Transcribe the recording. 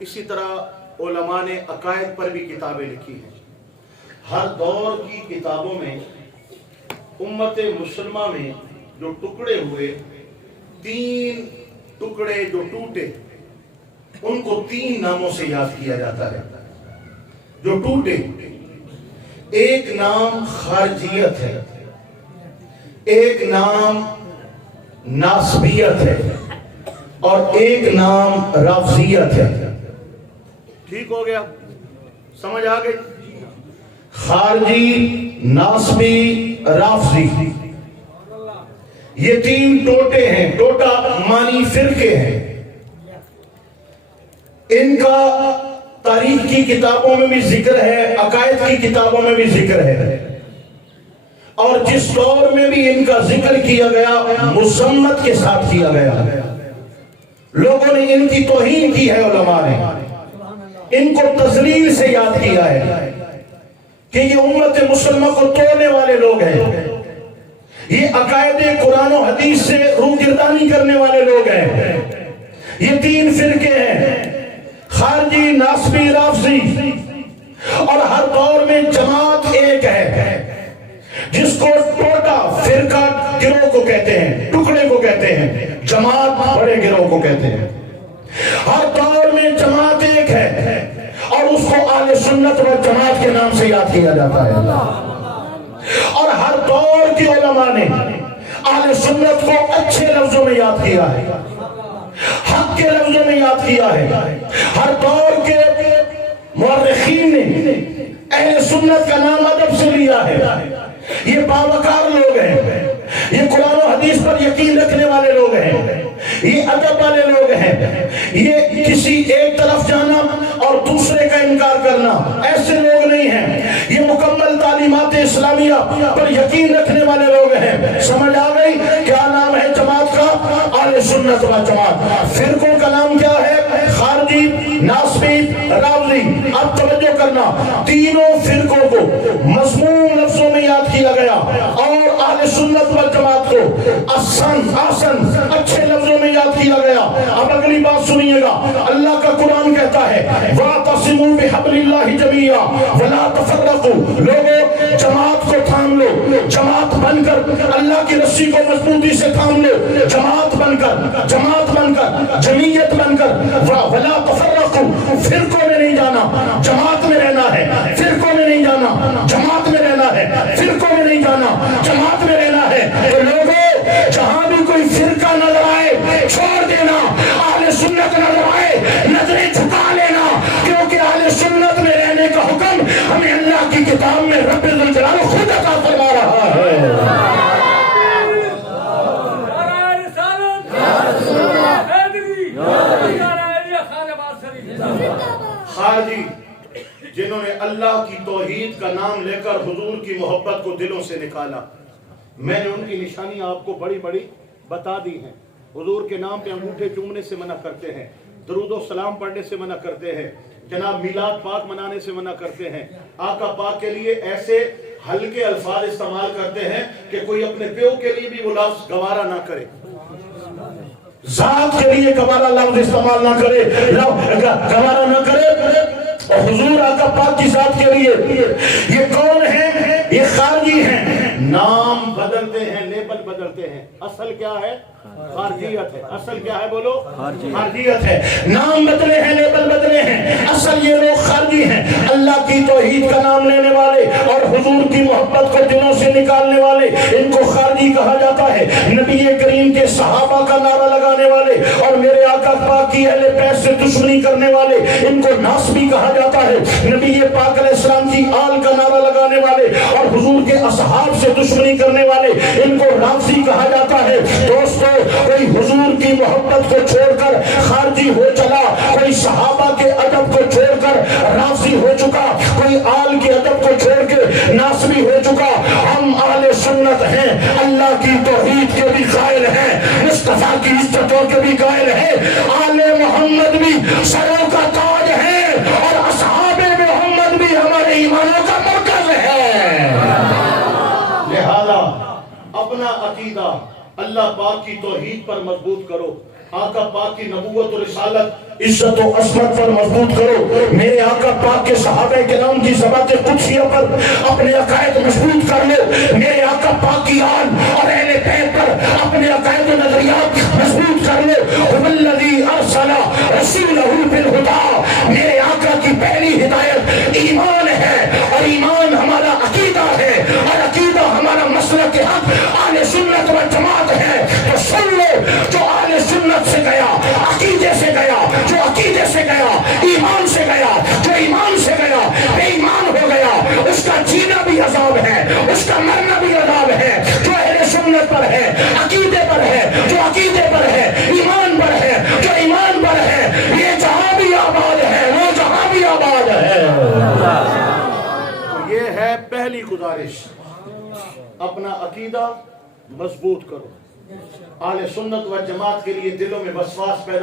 اسی طرح علماء نے عقائد پر بھی کتابیں لکھی ہیں۔ ہر دور کی کتابوں میں امت مسلمہ میں جو ٹکڑے ہوئے، 3 ٹکڑے جو ٹوٹے، ان کو 3 ناموں سے یاد کیا جاتا ہے۔ جو ٹوٹے، ایک نام خارجیت ہے، ایک نام ناسبیت ہے، اور ایک نام رافضیت ہے۔ ٹھیک ہو گیا؟ سمجھ آ گئی؟ خارجی، ناسبی، رافضی، یہ 3 ٹوٹے ہیں۔ ٹوٹا معنی فرقے ہیں۔ ان کا تاریخ کی کتابوں میں بھی ذکر ہے، عقائد کی کتابوں میں بھی ذکر ہے، اور جس دور میں بھی ان کا ذکر کیا گیا مذمت کے ساتھ کیا گیا۔ لوگوں نے ان کی توہین کی ہے، علماء نے ان کو تذلیل سے یاد کیا ہے کہ یہ امت مسلمہ کو توڑنے والے لوگ ہیں، یہ عقائد قرآن و حدیث سے روگردانی کرنے والے لوگ ہیں۔ یہ 3 فرقے ہیں، خارجی، ناسبی، رافضی، اور ہر دور میں جماعت ایک ہے جس کو ٹوٹا فرقہ گروہ کو کہتے ہیں، ٹکڑے کو کہتے ہیں، جماعت بڑے گروہ کو کہتے ہیں۔ ہر دور میں جماعت ایک ہے اور اس کو اہل سنت و جماعت کے نام سے یاد کیا جاتا ہے۔ اور ہر دور کے علماء نے اہل سنت کو اچھے لفظوں میں یاد کیا ہے، حق کے لفظوں میں یاد کیا ہے۔ ہر دور کے مورخین نے اہل سنت کا نام ادب سے لیا ہے۔ یہ باوقار لوگ ہیں، یہ قرآن و حدیث پر یقین رکھنے والے لوگ ہیں، یہ ادب والے لوگ ہیں۔ یہ کسی ایک طرف جانا اور دوسرے کا انکار کرنا ایسے لوگ نہیں ہیں، یہ مکمل تعلیمات اسلامیہ پر یقین رکھنے والے لوگ ہیں۔ سمجھ آ گئی؟ کیا نام ہے جماعت کا؟ اہل سنت و جماعت۔ فرقوں کا نام کیا ہے؟ خارجی، ناسبی، رافضی۔ اب توجہ کرنا، تینوں فرقوں کو مضمون لفظوں میں یاد کیا گیا اور اہل سنت و جماعت کو آسن اچھے لفظوں میں یاد کیا گیا۔ اب اگلی بات سنیے گا، اللہ کا قرآن کہتا ہے وَاعْتَصِمُوا بِحَبْلِ اللَّهِ جَمِيعًا وَلَا تَفَرَّقُوا۔ لوگوں جماعت کو تھام لو، جماعت بن کر اللہ کی رسی کو مضبوطی سے تھام لو، جماعت بن کر، جماعت بن کر، جمعیت بن کر۔ وَلَا تَفَرَّقُوا، فرقوں میں نہیں جانا، جماعت میں رہنا ہے۔ فرقوں میں نہیں جانا، جماعت میں رہنا ہے۔ فرقوں میں نہیں جانا، جماعت میں رہنا ہے۔ تو لوگوں جہاں بھی کوئی فرقہ نظر آئے چھوڑ دینا، اہل سنت نظر آئے نظریں جھکا لینا، کیونکہ اہل سنت میں رہنے کا حکم ہمیں اللہ کی کتاب میں رب ذوالجلال خود عطا فرما رہا ہے۔ خارجی جنہوں نے اللہ کی توحید کا نام لے کر حضور کی محبت کو دلوں سے نکالا، میں نے ان کی نشانی آپ کو بڑی بڑی بتا دی ہیں۔ حضور کے نام پہ انگوٹھے چومنے سے منع کرتے ہیں، درود و سلام پڑھنے سے منع کرتے ہیں، جناب میلاد پاک منانے سے منع کرتے ہیں، آقا پاک کے لیے ایسے ہلکے الفاظ استعمال کرتے ہیں کہ کوئی اپنے پیو کے لیے بھی وہ لفظ گوارا نہ کرے، ذات کے لیے گوارا لفظ استعمال نہ کرے، گوارا نہ کرے، اور حضور آقا پاک کی ذات کے لیے۔ یہ کون ہیں؟ یہ خارجی ہیں، نام بدلتے ہیں، لیبل بدلتے ہیں، اصل کیا ہے؟ خارجیت ہے۔ اصل کیا ہے؟ بولو، خارجیت ہے۔ نام بدلے ہیں، لیبل بدلے ہیں، اصل یہ لوگ خارجی ہیں۔ اللہ کی توحید کا نام لینے والے اور حضور کی محبت کو دلوں سے نکالنے والے، ان کو خارجی کہا جاتا ہے۔ نبی کریم کے صحابہ کا نعرہ لگانے والے اور میرے آقا پاک کی اہل بیت سے دشمنی کرنے والے، ان کو ناسبی کہا جاتا ہے۔ نبی پاک علیہ السلام کی آل کا نعرہ لگانے والے اور حضور کے اصحاب سے دشمنی کرنے والے، ان کو رافضی کہا جاتا ہے۔ دوستو، کوئی حضور کی محبت کو چھوڑ کر خارجی ہو چلا، کوئی صحابہ کے ادب کو چھوڑ کر رافضی ہو چکا، کوئی آل کے ادب کو چھوڑ کے ناسبی ہو چکا۔ ہم اہل سنت ہیں، اللہ کی توحید کے بھی قائل ہیں، مصطفیٰ کی عزتوں کے بھی قائل ہیں، آل محمد بھی سروں کا تاج ہے اور اصحاب محمد بھی ہمارے ایمانوں کا مرکز ہے۔ لہذا اپنا عقیدہ اللہ پاک کی توحید پر مضبوط کرو، آقا پاک کی نبوت و رسالت عزت و عصمت پر مضبوط کرو. میرے آقا پاک کے صحابہ کرام کی ثبات قدسیہ پر اپنے عقائد مضبوط کر لو. میرے آقا پاک کی آل اور اہل بیت پر اپنے عقائد و نظریات مضبوط کر لو. هو الذی ارسل رسولہ بالہدی. میرے آقا کی پہلی ہدایت ایمان ہے اور ایمان ہمارا عقیدہ ہے اور عقیدہ ہمارا مسلک حق اہل سنت و جماعت ہے. تو سن لو جو اہل سنت سے گیا عقیدے سے گیا, جو عقیدے سے گیا ایمان سے گیا, جو ایمان سے گیا بے ایمان ہو گیا, اس کا جینا بھی عذاب ہے, اس کا مرنا بھی عذاب ہے. جو اہل سنت پر ہے عقیدے پر ہے, جو عقیدے پر ہے ایمان پر ہے, جو ایمان پر ہے, یہ جہاں بھی آباد ہے وہ جہاں بھی آباد ہے. تو یہ ہے پہلی گزارش, اپنا عقیدہ مضبوط کرو. اہل سنت و جماعت کے لیے دلوں میں وسواس پیدا